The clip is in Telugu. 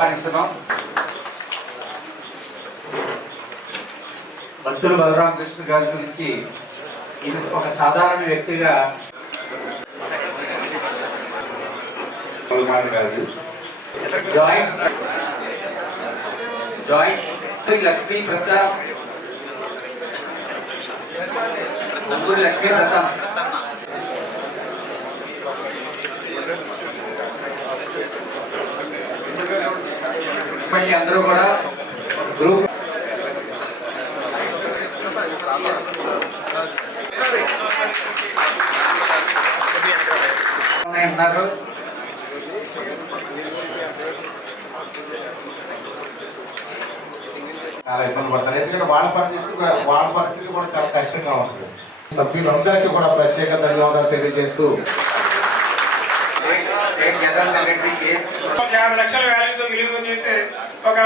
ఆహ్వానిస్తున్నాం. భక్తులు బలరామకృష్ణ గారి గురించి ఇది ఒక సాధారణ వ్యక్తిగా జాయింట్ లక్ష్మీ ప్రసాద్ లక్ష్మీ ప్రసాద్ మళ్ళీ అందరూ కూడా గ్రూప్ ఉన్నారు. చాలా ఇబ్బంది పడతారు. ఎందుకంటే వాళ్ళ పరిస్థితి కూడా చాలా కష్టంగా ఉంటుంది. సభ్యులందరికీ కూడా ప్రత్యేక ధన్యవాదాలు తెలియజేస్తూ 50 లక్షల వాల్యూతో విలువ చేసే ఒక